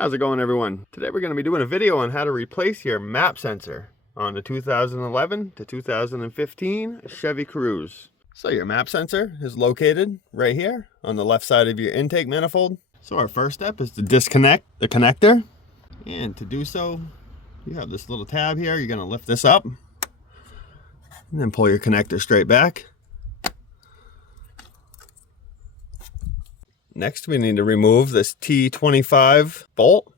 How's it going, everyone? Today we're going to be doing a video on how to replace your map sensor on the 2011 to 2015 Chevy Cruze. So your map sensor is located right here on the left side of your intake manifold. So our first step is to disconnect the connector. And to do so, you have this little tab here. You're going to lift this up and then pull your connector straight back. Next, we need to remove this T25 bolt.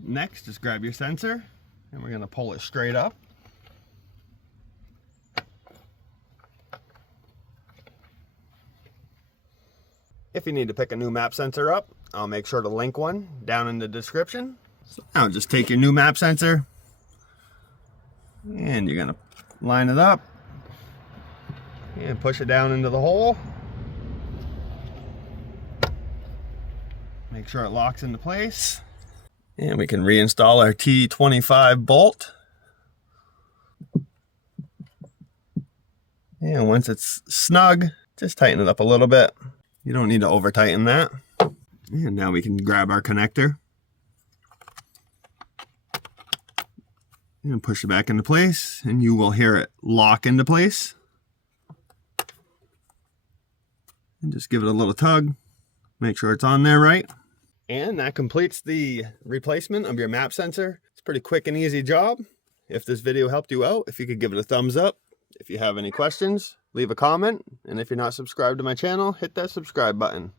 Next, just grab your sensor and we're going to pull it straight up. If you need to pick a new map sensor up, I'll make sure to link one down in the description. So now just take your new map sensor and you're going to line it up and push it down into the hole. Make sure it locks into place. And we can reinstall our T25 bolt. And once it's snug, just tighten it up a little bit. You don't need to over tighten that. And now we can grab our connector and push it back into place, and you will hear it lock into place. And just give it a little tug, make sure it's on there right. And that completes the replacement of your map sensor. It's a pretty quick and easy job. If this video helped you out, if you could give it a thumbs up. If you have any questions, leave a comment. And if you're not subscribed to my channel, hit that subscribe button.